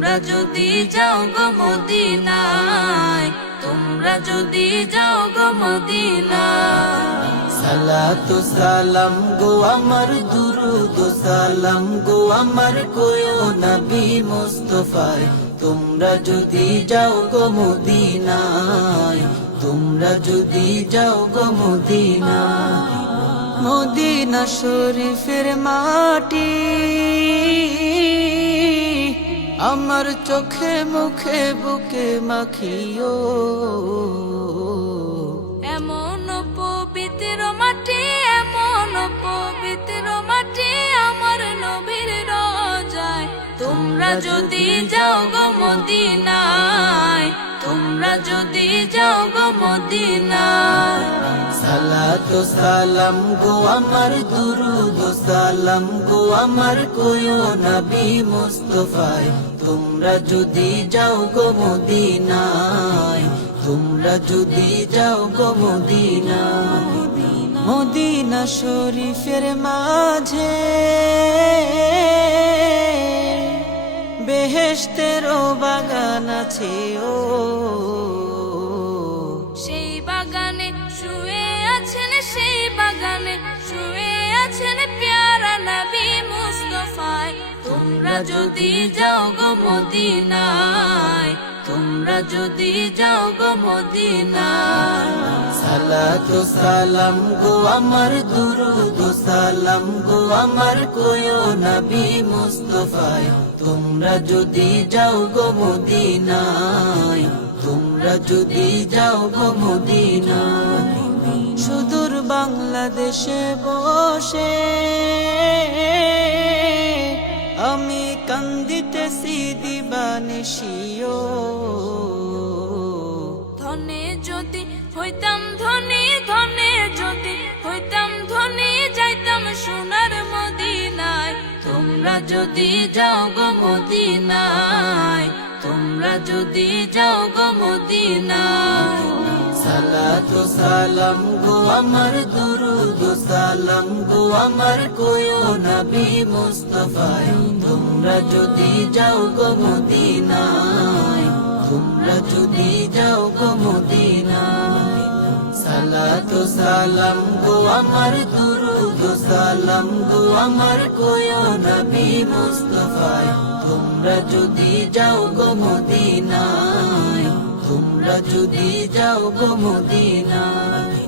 তোমরা যদি যাও গো মদিনায়, তোমরা যদি যাও গো মদিনায়। সালাতু সালাম গো আমার, দুরুদ সালাম গো আমার, কোয়ো নবী মুস্তাফায়। তোমরা যদি যাও গো মদিনায়, তোমরা যদি যাও গো মদিনায়। মদিনা শরীফের মাটি আমার চোখে মুখে বুকে মাখিও। এমন পবিত্র মাটি, এমন পবিত্র মাটি আমার নবীর রোজায়। তোমরা যদি যাও গো মদিনায়, তোমরা যদি যাও গো মদিনায়। সালাতু সালাম গো আমার, দুরুদ সালাম গো আমার, কোয়ো নবী মুস্তাফায়। তোমরা যদি যাও গো মদিনায়, তোমরা যদি যাও গো মদিনায়। মদিনা শরীফের মাঝে বেহেশতেরও বাগান আছে ও। সেই বাগানে শুয়ে আছেন, সেই বাগানে শুয়ে আছেন প্যারা নবী মুস্তাফায়। তোমরা যদি যাও গো মদিনায়, তোমরা যদি যাও গো মদিনায়। সালাতু সালাম গো আমার, দুরুদ সালাম গো আমার, কোয়ো নবী মুস্তাফায়। তোমরা যদি যাও গো মদিনায়, তোমরা যদি যাও গো মদিনায়। সুদূর বাংলাদেশে বসে আমি কান্দিতেছি দিবানিশিও। ধনে যদি হইতাম ধনী, ধনে যদি হইতাম ধনী, যাইতাম সোনার মদিনায়। তোমরা যদি যাও গো মদিনায়, তোমরা যদি যাও গো মদিনায়। সালাতু সালাম গো আমার, দুরুদ সালাম গো আমার, কোয়ো নবী মুস্তাফায়। তোমরা যদি যাও গো মদিনায়, তোমরা যদি যাও গো মদিনায়। সালাতু সালাম গো আমার, দুরুদ সালাম গো আমার, কোয়ো নবী মুস্তাফায়। তোমরা যদি যাও গো মদিনায়, তোমরা যদি যাও গো মদিনায়।